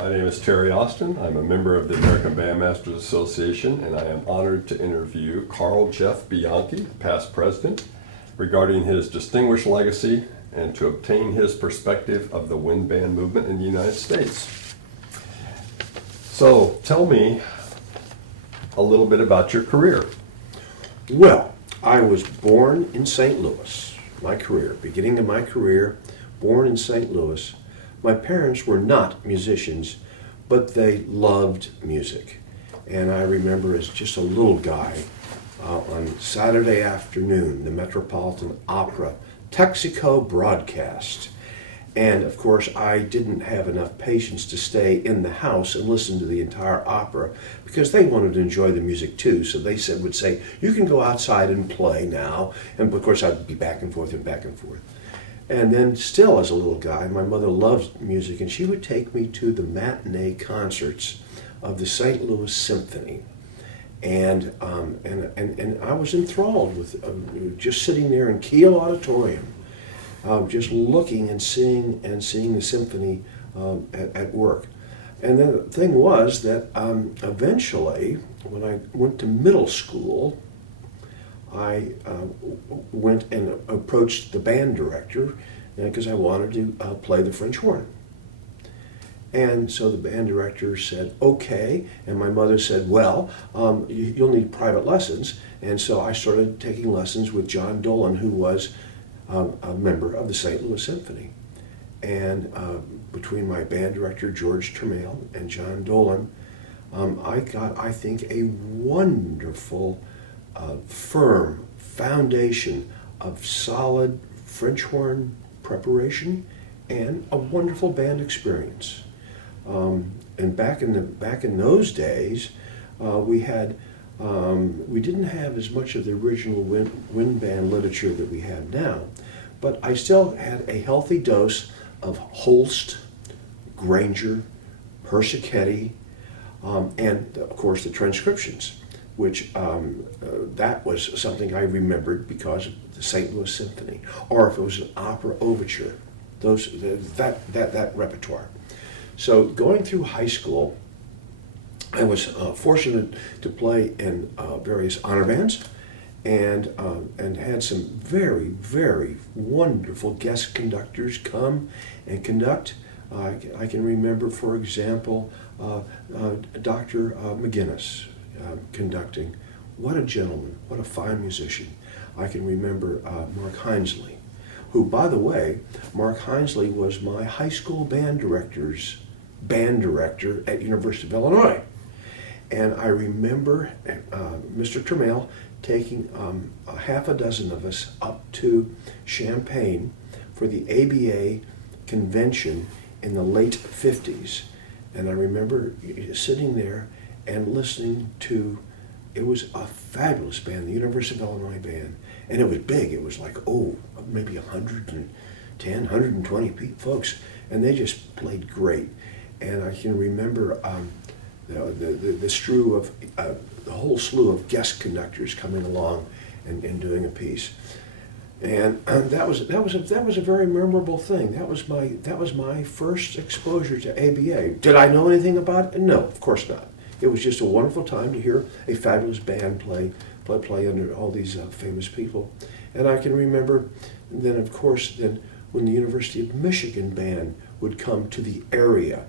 My name is Terry Austin. I'm a member of the American Bandmasters Association, and I am honored to interview Carl Jeff Bianchi, past president, regarding his distinguished legacy and to obtain his perspective of the wind band movement in the United States. So, tell me a little bit about your career. Well, I was born in St. Louis. Beginning of my career, born in St. Louis. My parents were not musicians, but they loved music. And I remember as just a little guy, on Saturday afternoon, the Metropolitan Opera Texaco broadcast. And of course, I didn't have enough patience to stay in the house and listen to the entire opera because they wanted to enjoy the music too. So they would say, you can go outside and play now. And of course, I'd be back and forth and back and forth. And then still as a little guy, my mother loved music, and she would take me to the matinee concerts of the St. Louis Symphony. And I was enthralled with just sitting there in Kiel Auditorium, just looking and seeing the symphony at work. And then the thing was that eventually, when I went to middle school, I went and approached the band director because I wanted to play the French horn. And so the band director said, okay. And my mother said, well, you'll need private lessons. And so I started taking lessons with John Dolan, who was a member of the St. Louis Symphony. And between my band director, George Tramiel, and John Dolan, I got, I think, a wonderful firm foundation of solid French horn preparation and a wonderful band experience. And back in those days, we didn't have as much of the original wind band literature that we have now, but I still had a healthy dose of Holst, Granger, Persichetti, and of course the transcriptions, which that was something I remembered because of the St. Louis Symphony, or if it was an opera overture, that repertoire. So going through high school, I was fortunate to play in various honor bands, and had some very, very wonderful guest conductors come and conduct. I can remember, for example, Dr. McGinnis conducting. What a gentleman, what a fine musician. I can remember Mark Hinesley, who, by the way, Mark Hinesley was my high school band director at University of Illinois. And I remember Mr. Tramiel taking a half a dozen of us up to Champaign for the ABA convention in the late 50s. And I remember sitting there and listening to, it was a fabulous band, the University of Illinois band. And it was big. It was like, maybe 110, 120 folks. And they just played great. And I can remember the whole slew of guest conductors coming along and doing a piece. And that was a very memorable thing. That was my first exposure to ABA. Did I know anything about it? No, of course not. It was just a wonderful time to hear a fabulous band play under all these famous people. And I can remember then, of course, when the University of Michigan band would come to the area,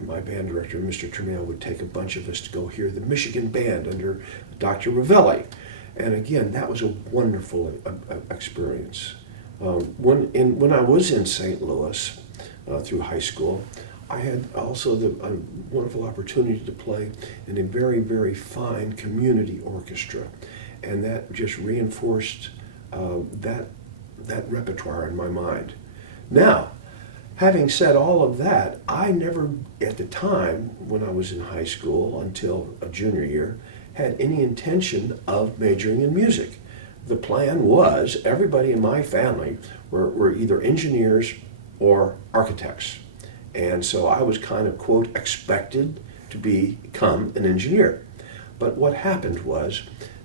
my band director, Mr. Tramiel, would take a bunch of us to go hear the Michigan band under Dr. Ravelli. And again, that was a wonderful experience. When I was in St. Louis through high school, I had also the wonderful opportunity to play in a very, very fine community orchestra. And that just reinforced that repertoire in my mind. Now, having said all of that, I never, at the time when I was in high school until a junior year, had any intention of majoring in music. The plan was everybody in my family were either engineers or architects. And so I was kind of, quote, expected to become an engineer. But what happened was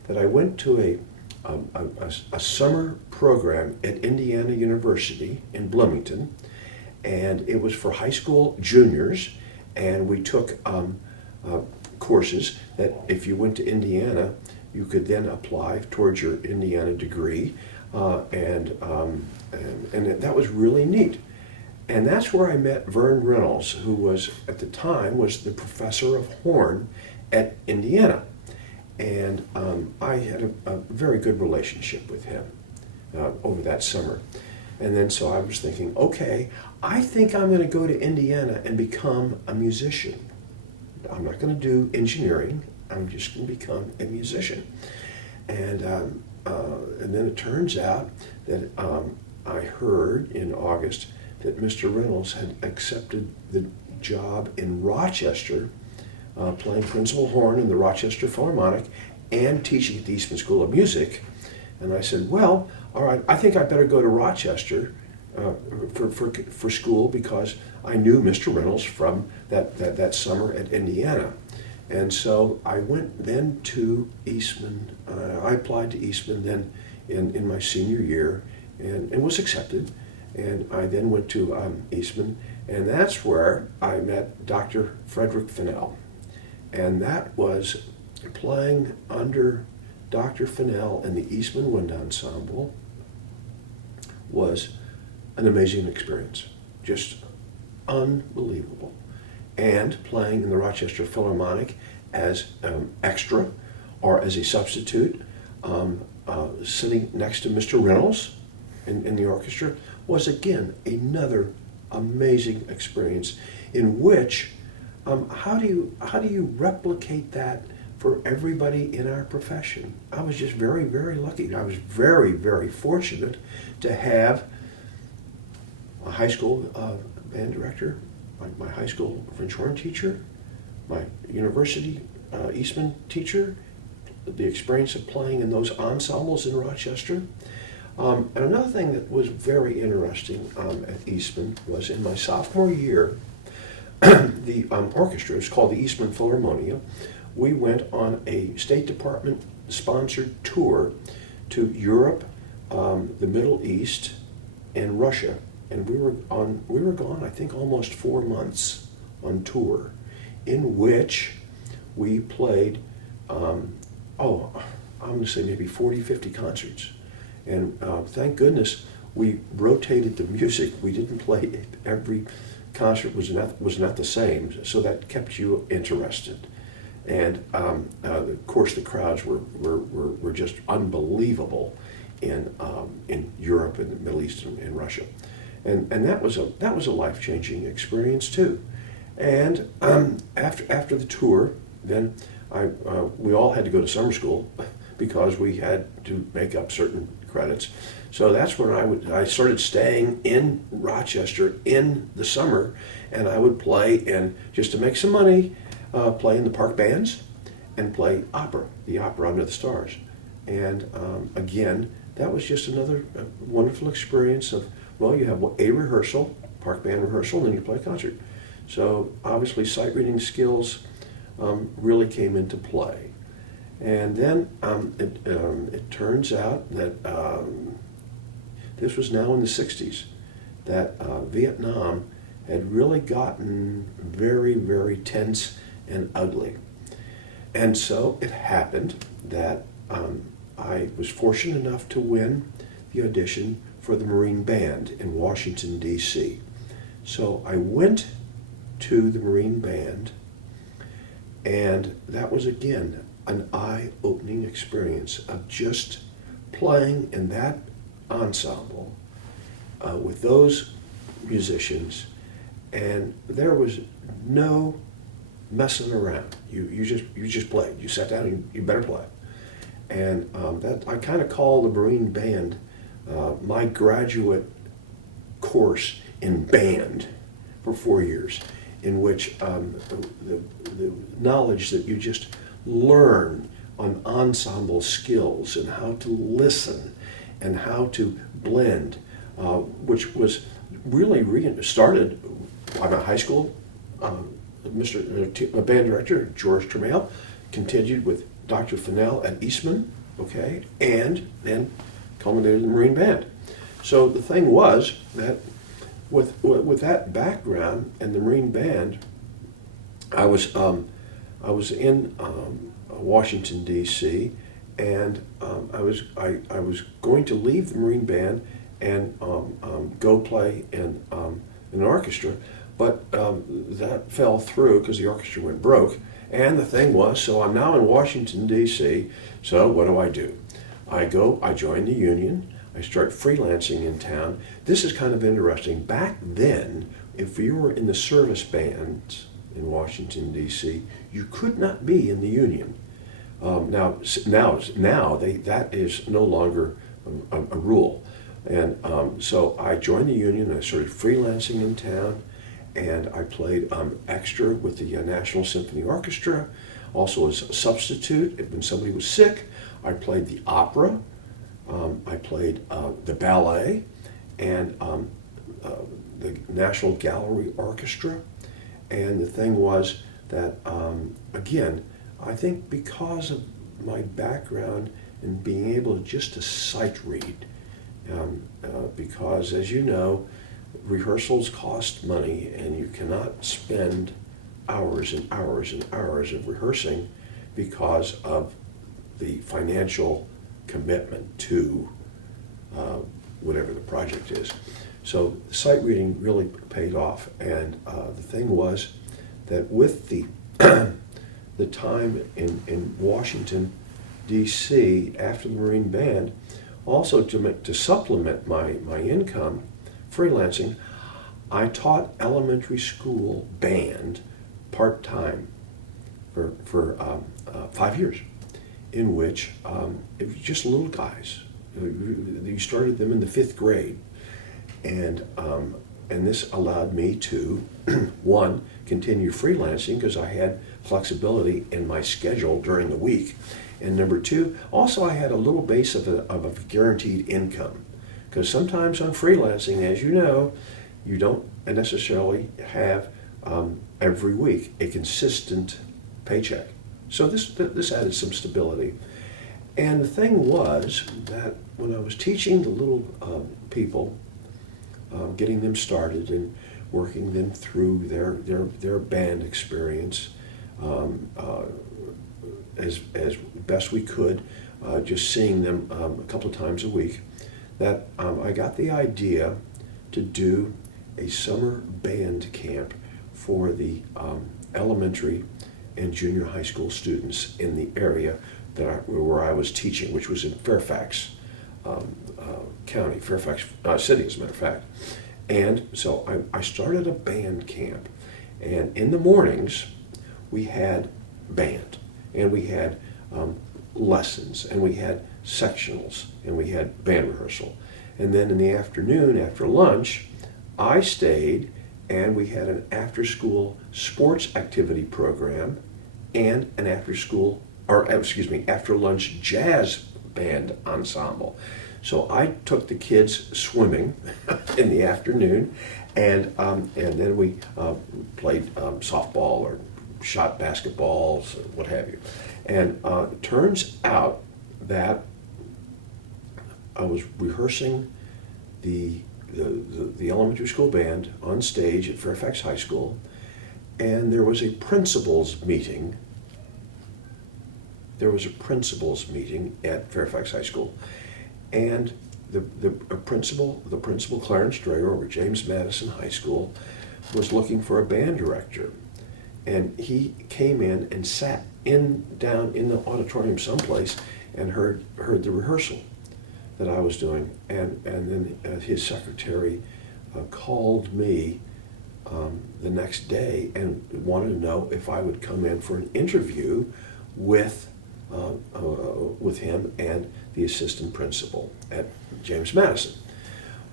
that I went to a summer program at Indiana University in Bloomington, and it was for high school juniors, and we took courses that if you went to Indiana, you could then apply towards your Indiana degree, and that was really neat. And that's where I met Vern Reynolds, who was, at the time, was the professor of horn at Indiana. And I had a very good relationship with him over that summer. And then so I was thinking, okay, I think I'm going to go to Indiana and become a musician. I'm not going to do engineering. I'm just going to become a musician. And then it turns out that I heard in August that Mr. Reynolds had accepted the job in Rochester, playing principal horn in the Rochester Philharmonic and teaching at the Eastman School of Music. And I said, well, all right, I think I better go to Rochester for school, because I knew Mr. Reynolds from that summer at Indiana. And so I went then to Eastman. I applied to Eastman then in my senior year and was accepted. And I then went to Eastman, and that's where I met Dr. Frederick Fennell. And that was playing under Dr. Fennell and the Eastman Wind Ensemble was an amazing experience, just unbelievable. And playing in the Rochester Philharmonic as extra or as a substitute, sitting next to Mr. Reynolds in the orchestra was again another amazing experience in which how do you replicate that for everybody in our profession? I was just very, very lucky. I was very, very fortunate to have a high school band director, my high school French horn teacher, my university Eastman teacher, the experience of playing in those ensembles in Rochester. And another thing that was very interesting at Eastman was in my sophomore year, the orchestra, it's called the Eastman Philharmonia. We went on a State Department sponsored tour to Europe, the Middle East, and Russia. And we were gone, I think, almost 4 months on tour, in which we played, I'm going to say maybe 40, 50 concerts. And thank goodness we rotated the music. We didn't play every concert was not the same, so that kept you interested. And of course, the crowds were just unbelievable in Europe and the Middle East and Russia, and that was a life-changing experience too. And after the tour, then we all had to go to summer school because we had to make up certain credits. So that's when I started staying in Rochester in the summer, and I would play, and just to make some money, play in the park bands and play opera, the opera Under the Stars. And again, that was just another wonderful experience of, well, you have a rehearsal, park band rehearsal, and then you play a concert. So obviously sight reading skills really came into play. And then it turns out that this was now in the 60s, that Vietnam had really gotten very, very tense and ugly. And so it happened that I was fortunate enough to win the audition for the Marine Band in Washington, D.C. So I went to the Marine Band, and that was again an eye-opening experience of just playing in that ensemble with those musicians, and there was no messing around. You just played. You sat down and you better play. And that I kind of call the Marine Band my graduate course in band for 4 years, in which the knowledge that you just learn on ensemble skills and how to listen and how to blend, which was really started by my high school band director, George Tremail, continued with Dr. Fennell at Eastman, okay, and then culminated in the Marine Band. So the thing was that with that background and the Marine Band, I was in Washington D.C. and I was going to leave the Marine Band and go play in an orchestra, but that fell through because the orchestra went broke. And the thing was, so I'm now in Washington D.C. So what do? I join the union. I start freelancing in town. This is kind of interesting. Back then, if you were in the service bands in Washington D.C., you could not be in the union. Now that is no longer a rule. And so I joined the union. I started freelancing in town, and I played extra with the National Symphony Orchestra, also as a substitute. When somebody was sick, I played the opera. I played the ballet and the National Gallery Orchestra. And the thing was that, again, I think because of my background in being able just to sight read, because as you know, rehearsals cost money and you cannot spend hours and hours and hours of rehearsing because of the financial commitment to whatever the project is. So sight reading really paid off, and the thing was that with the the time in Washington D.C. after the Marine Band, also to supplement my income, freelancing, I taught elementary school band part-time for 5 years, in which it was just little guys. You started them in the 5th grade, and this allowed me to, one, continue freelancing because I had flexibility in my schedule during the week, and number two, also I had a little base of a guaranteed income, because sometimes on freelancing, as you know, you don't necessarily have every week a consistent paycheck. So this added some stability. And the thing was that when I was teaching the little people, getting them started and working them through their band experience as best we could, just seeing them a couple of times a week, that I got the idea to do a summer band camp for the elementary and junior high school students in the area where I was teaching, which was in Fairfax County, Fairfax City, as a matter of fact. And so I started a band camp, and in the mornings we had band, and we had lessons, and we had sectionals, and we had band rehearsal. And then in the afternoon, after lunch, I stayed, and we had an after-school sports activity program and an after-lunch jazz band ensemble. So I took the kids swimming in the afternoon, and then we played softball or shot basketballs, or what have you. And it turns out that I was rehearsing the elementary school band on stage at Fairfax High School, and there was a principals meeting. There was a principals meeting at Fairfax High School, and the principal, Clarence Dreyer over at James Madison High School, was looking for a band director, and he came in and sat down in the auditorium someplace and heard the rehearsal that I was doing, and then his secretary called me the next day and wanted to know if I would come in for an interview with him and the assistant principal at James Madison.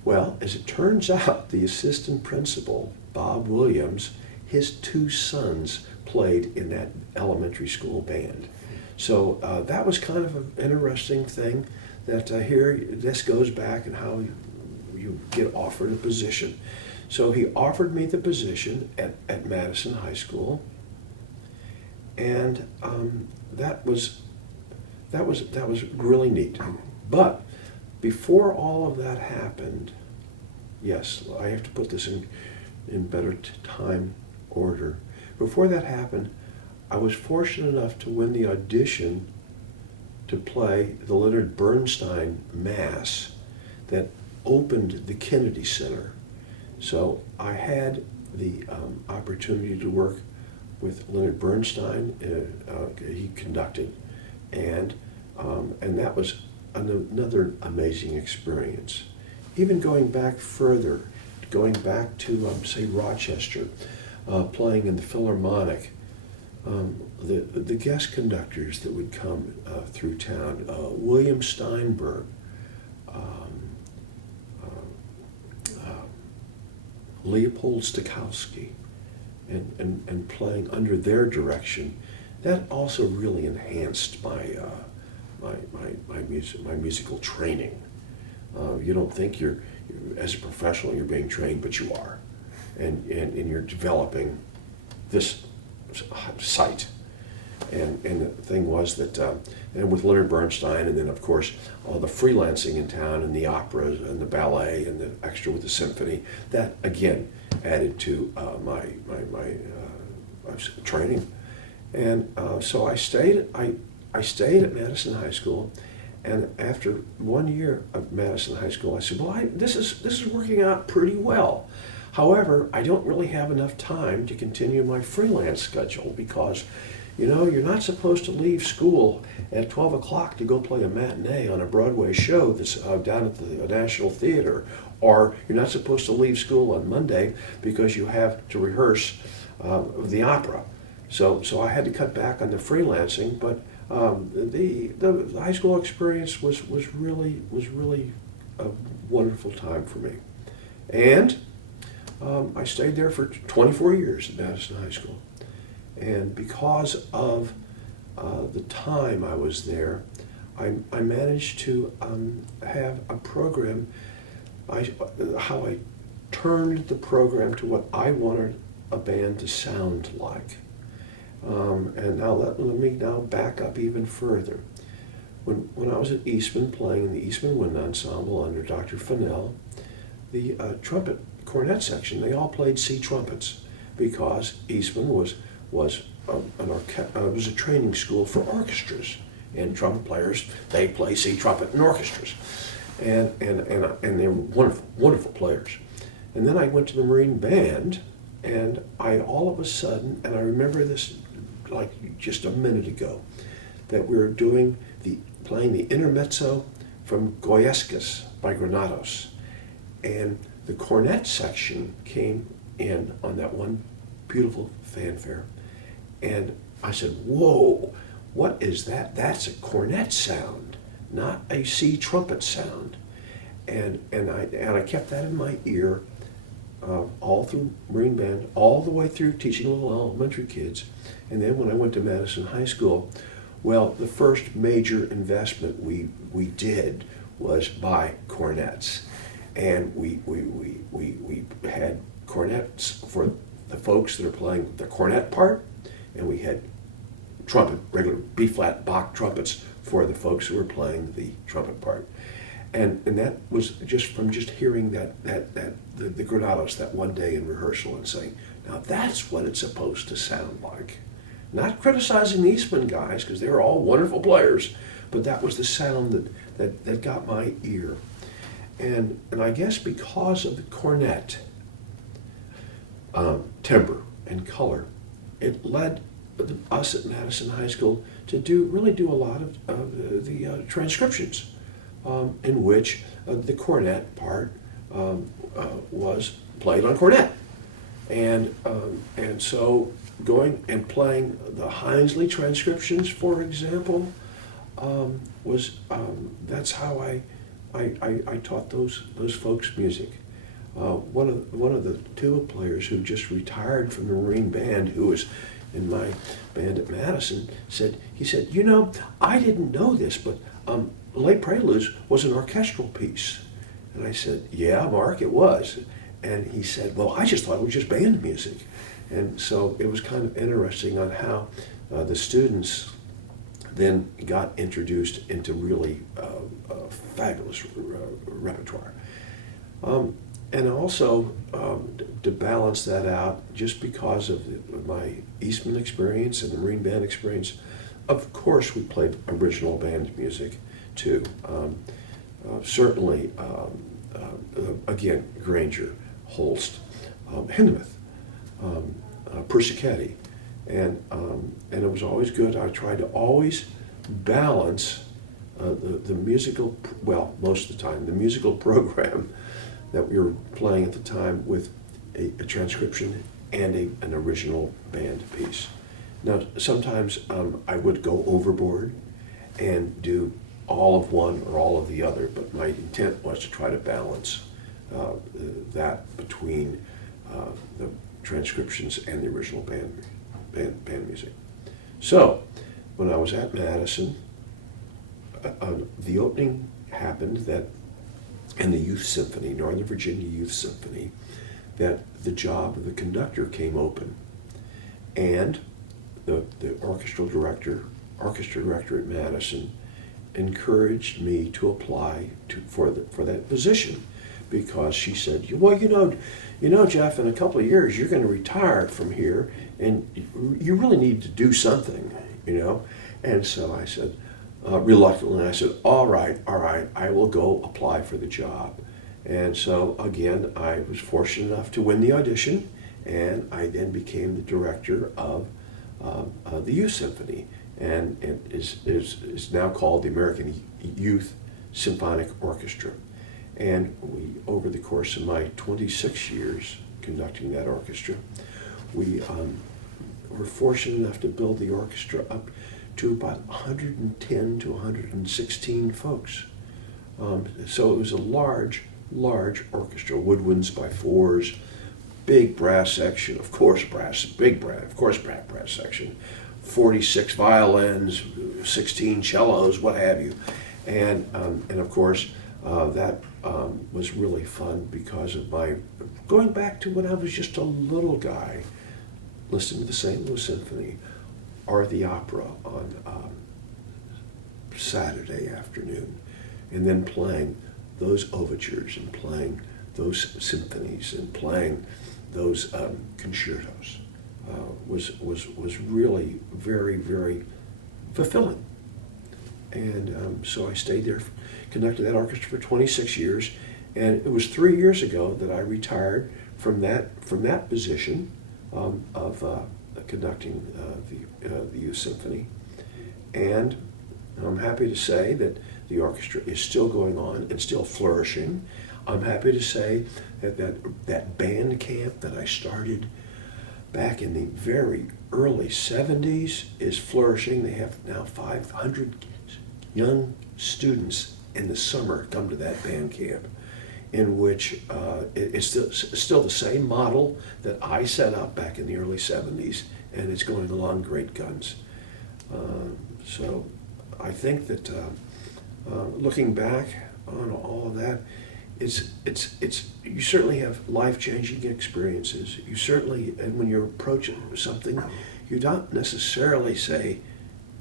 Well, as it turns out, the assistant principal, Bob Williams, his 2 sons played in that elementary school band. So that was kind of an interesting thing, that here this goes back and how you get offered a position. So he offered me the position at Madison High School, and that was really neat. But before all of that happened, yes, I have to put this in better time order. before that happened, I was fortunate enough to win the audition to play the Leonard Bernstein Mass that opened the Kennedy Center. So I had the opportunity to work with Leonard Bernstein. He conducted, and that was another amazing experience. Even going back further, going back to say Rochester, playing in the Philharmonic, the guest conductors that would come through town, William Steinberg, Leopold Stokowski, and playing under their direction, that also really enhanced my musical training. You don't think you're as a professional you're being trained, but you are, and you're developing this sight. And the thing was that, and with Leonard Bernstein, and then of course all the freelancing in town, and the opera, and the ballet, and the extra with the symphony, that again added to my training. And so I stayed at Madison High School, and after 1 year of Madison High School, I said, well, this is working out pretty well. However, I don't really have enough time to continue my freelance schedule because, you're not supposed to leave school at 12 o'clock to go play a matinee on a Broadway show that's down at the National Theater, or you're not supposed to leave school on Monday because you have to rehearse the opera. So I had to cut back on the freelancing, but the high school experience was really a wonderful time for me. And I stayed there for 24 years at Madison High School. And because of the time I was there, I managed to have a program, how I turned the program to what I wanted a band to sound like. And now let me now back up even further. When I was at Eastman playing in the Eastman Wind Ensemble under Dr. Fennell, the trumpet cornet section, they all played C trumpets because Eastman was a training school for orchestras, and trumpet players, they play C trumpet in orchestras, and they were wonderful players. And then I went to the Marine Band, and I all of a sudden, and I remember this like just a minute ago, that we were playing the intermezzo from Goyescas by Granados, and the cornet section came in on that one beautiful fanfare, and I said, whoa, what is that? That's a cornet sound, not a C trumpet sound. And I kept that in my ear all through Marine Band, all the way through teaching little elementary kids. And then when I went to Madison High School, well, the first major investment we did was buy cornets. And we had cornets for the folks that are playing the cornet part, and we had trumpet, regular B-flat Bach trumpets for the folks who were playing the trumpet part. And that was just from hearing the Granados that one day in rehearsal and saying, now that's what it's supposed to sound like. Not criticizing the Eastman guys, because they were all wonderful players, but that was the sound that got my ear. And I guess because of the cornet timbre and color, it led us at Madison High School to really do a lot of the transcriptions, in which the cornet part was played on cornet, and so going and playing the Hinesley transcriptions, for example, that's how I taught those folks music. One of the tuba players who just retired from the Marine Band, who was in my band at Madison, said, I didn't know this, but Les Preludes was an orchestral piece. And I said, yeah, Mark, it was. And he said, well, I just thought it was just band music. And so it was kind of interesting on how the students then got introduced into really fabulous repertoire. And also to balance that out, just because of my Eastman experience and the Marine Band experience, of course we played original band music too. Certainly, again, Granger, Holst, Hindemith, Persichetti, and it was always good. I tried to always balance the musical, well, most of the time, the musical program that we were playing at the time with a transcription and an original band piece. Now, sometimes I would go overboard and do all of one or all of the other, but my intent was to try to balance that between the transcriptions and the original band music. So, when I was at Madison, the opening happened that in the Youth Symphony, Northern Virginia Youth Symphony, that the job of the conductor came open, and the orchestra director at Madison encouraged me to apply for that position, because she said, well, you know, Jeff, in a couple of years you're going to retire from here, and you really need to do something, you know. And so I said, reluctantly, I said, all right, I will go apply for the job. And so again, I was fortunate enough to win the audition, and I then became the director of the Youth Symphony, and it is now called the American Youth Philharmonic Orchestra. And we, over the course of my 26 years conducting that orchestra, we were fortunate enough to build the orchestra up to about 110 to 116 folks. So it was a large orchestra, woodwinds by fours, big brass section, of course brass section, 46 violins, 16 cellos, what have you, and of course that was really fun because of my going back to when I was just a little guy, listening to the St. Louis Symphony or the opera on Saturday afternoon, and then playing those overtures and playing those symphonies and playing those concertos was really very, very fulfilling. And so I stayed there, conducted that orchestra for 26 years, and it was 3 years ago that I retired from that position of conducting the Youth Symphony. And I'm happy to say that the orchestra is still going on and still flourishing. I'm happy to say that band camp that I started back in the very early 70s is flourishing. They have now 500 young students in the summer come to that band camp, in which it's still the same model that I set up back in the early 70s, and it's going along great guns. So I think that looking back on all of that, it's you certainly have life-changing experiences. You certainly, and when you're approaching something, you don't necessarily say,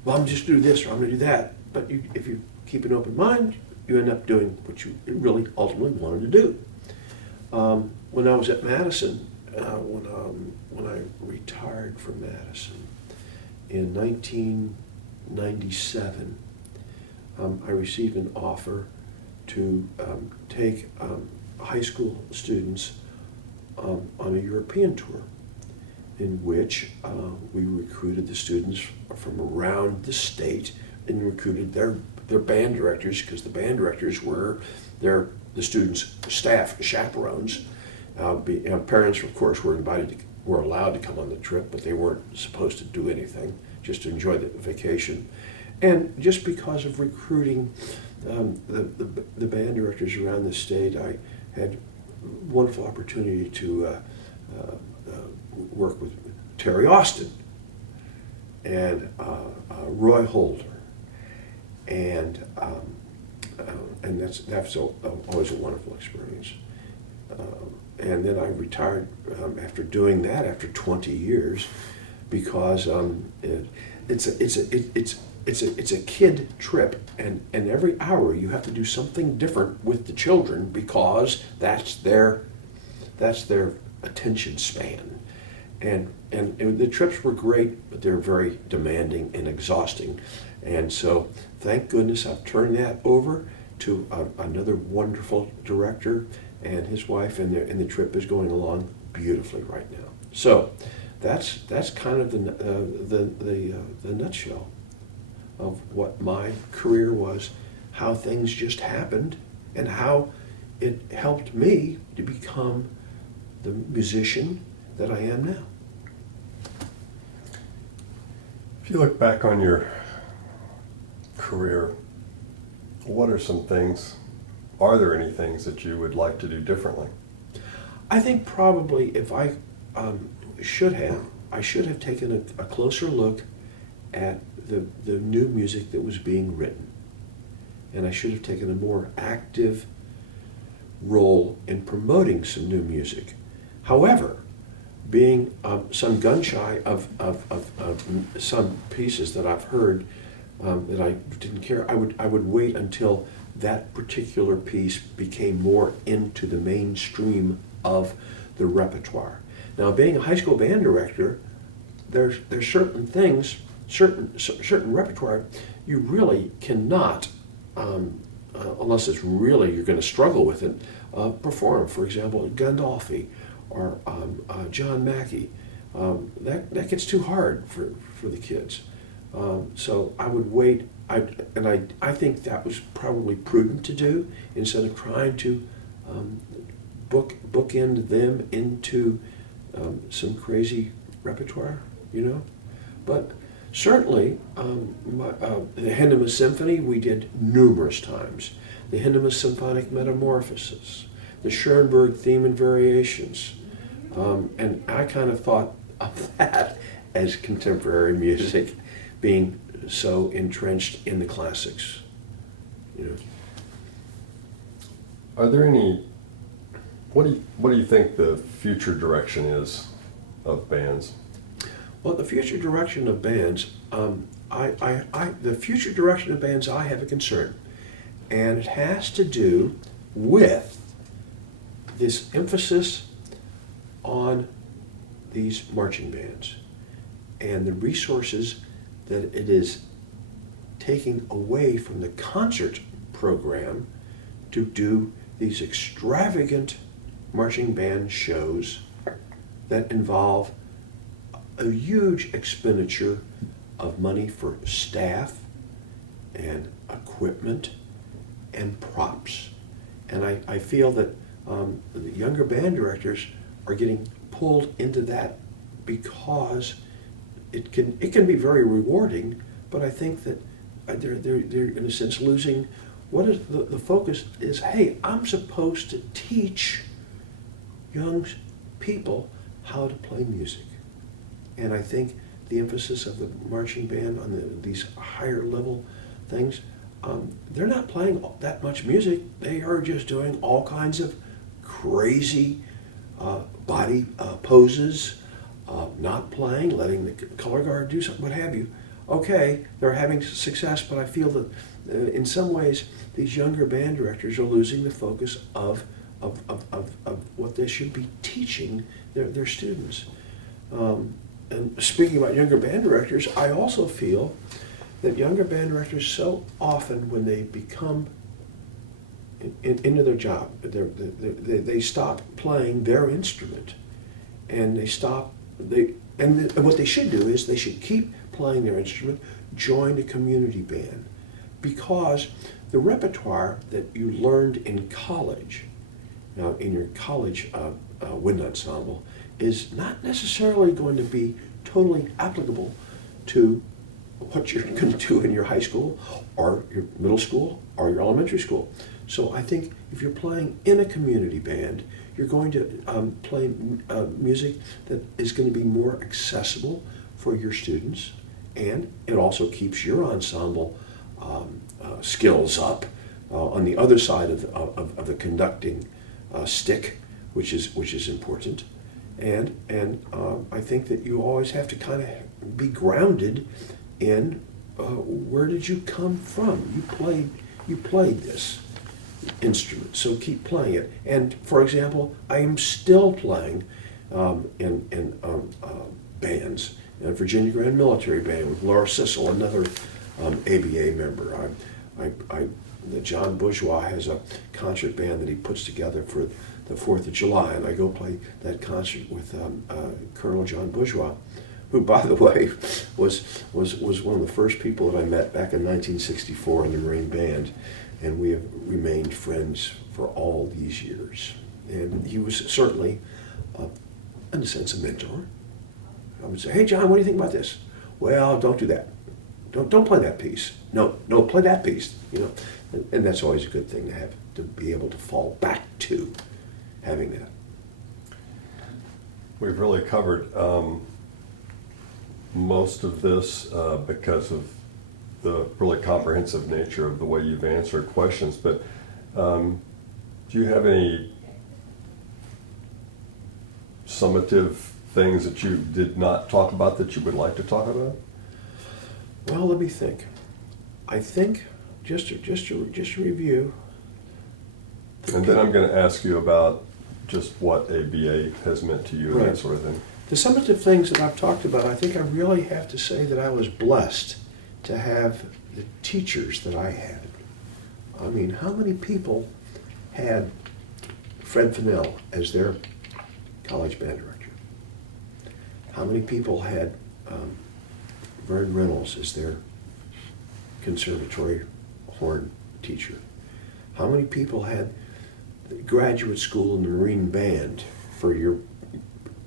well, I'm just going to do this or I'm going to do that. But if you keep an open mind, you end up doing what you really ultimately wanted to do. When I was at Madison, when I retired from Madison in 1997, I received an offer to take high school students on a European tour, in which we recruited the students from around the state and recruited their band directors, because the band directors were the students' staff chaperones. Parents, of course, were allowed to come on the trip, but they weren't supposed to do anything, just to enjoy the vacation. And just because of recruiting the band directors around the state, I had wonderful opportunity to work with Terry Austin and Roy Holder, and that's always a wonderful experience. And then I retired after doing that after 20 years, because it's a kid trip, and every hour you have to do something different with the children, because that's their that's their attention span. And the trips were great, but they're very demanding and exhausting. And so, thank goodness I've turned that over to another wonderful director and his wife, and the trip is going along beautifully right now. So, that's kind of the nutshell of what my career was, how things just happened, and how it helped me to become the musician that I am now. If you look back on your career, what are some things, are there any things that you would like to do differently? I think probably if I should have taken a closer look at the new music that was being written. And I should have taken a more active role in promoting some new music. However, being some gun shy of some pieces that I've heard that I didn't care, I would wait until that particular piece became more into the mainstream of the repertoire. Now, being a high school band director, there's certain things, certain repertoire you really cannot, unless it's really you're going to struggle with it, perform. For example, Gandolfi or John Mackey. That gets too hard for the kids. So I would wait. I think that was probably prudent to do instead of trying to bookend them into some crazy repertoire, But certainly, the Hindemus Symphony we did numerous times. The Hindemus Symphonic Metamorphosis, the Schoenberg Theme and Variations. And I kind of thought of that as contemporary music being so entrenched in the classics. Are there any, what do you think the future direction is of bands? Well, the future direction of bands, the future direction of bands, I have a concern, and it has to do with this emphasis on these marching bands and the resources that it is taking away from the concert program to do these extravagant marching band shows that involve a huge expenditure of money for staff and equipment and props. And I feel that the younger band directors are getting pulled into that because it can be very rewarding, but I think that they're in a sense losing what is the focus is. Hey, I'm supposed to teach young people how to play music. And I think the emphasis of the marching band on these higher level things, they're not playing that much music. They are just doing all kinds of crazy body poses, not playing, letting the color guard do something, what have you. Okay, they're having success, but I feel that in some ways these younger band directors are losing the focus of what they should be teaching their students. And speaking about younger band directors, I also feel that younger band directors so often when they become into their job, they stop playing their instrument, and what they should do is they should keep playing their instrument, join a community band, because the repertoire that you learned in college, now in your college wind ensemble, is not necessarily going to be totally applicable to what you're going to do in your high school or your middle school or your elementary school. So I think if you're playing in a community band, you're going to play music that is going to be more accessible for your students, and it also keeps your ensemble skills up on the other side of the conducting stick, which is important. And I think that you always have to kind of be grounded in where did you come from? You played this, instrument, so keep playing it. And for example, I am still playing in bands. In a Virginia Grand Military Band with Laura Sissel, another ABA member. The John Bourgeois has a concert band that he puts together for the 4th of July, and I go play that concert with Colonel John Bourgeois, who, by the way, was one of the first people that I met back in 1964 in the Marine Band, and we have remained friends for all these years. And he was certainly, in a sense, a mentor. I would say, "Hey, John, what do you think about this?" "Well, don't do that. Don't play that piece. No, play that piece." You know, and that's always a good thing to have, to be able to fall back to having that. We've really covered most of this because of the really comprehensive nature of the way you've answered questions. But do you have any summative things that you did not talk about that you would like to talk about? Well, let me think. I think just to review. And then I'm going to ask you about just what ABA has meant to you and Right. that sort of thing. The summative things that I've talked about, I think I really have to say that I was blessed to have the teachers that I had. I mean, how many people had Fred Fennell as their college band director? How many people had Vern Reynolds as their conservatory horn teacher? How many people had the graduate school in the Marine Band for your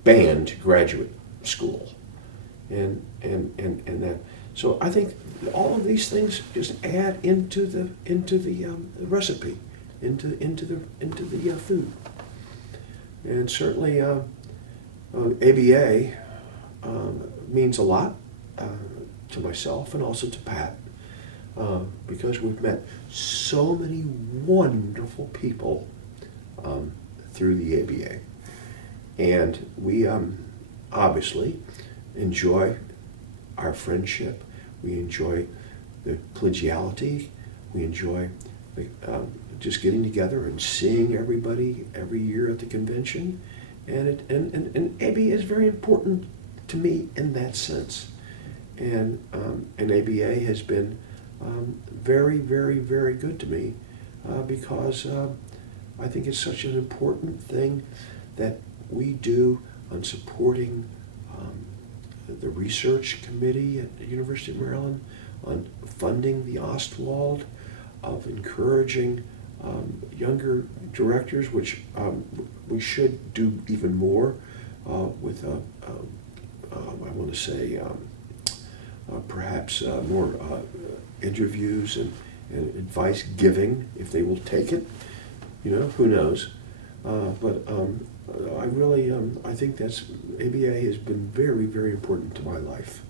band graduate school? And that. So I think all of these things just add into the recipe, into the food. And certainly ABA means a lot to myself and also to Pat, because we've met so many wonderful people through the ABA. And we obviously enjoy our friendship. We enjoy the collegiality. We enjoy just getting together and seeing everybody every year at the convention. And ABA is very important to me in that sense. And ABA has been very, very, very good to me because I think it's such an important thing that we do on supporting the research committee at the University of Maryland, on funding the Ostwald, of encouraging younger directors, which we should do even more with, I want to say, perhaps more interviews and advice giving, if they will take it. You know, who knows? But I really, I think ABA has been very, very important to my life.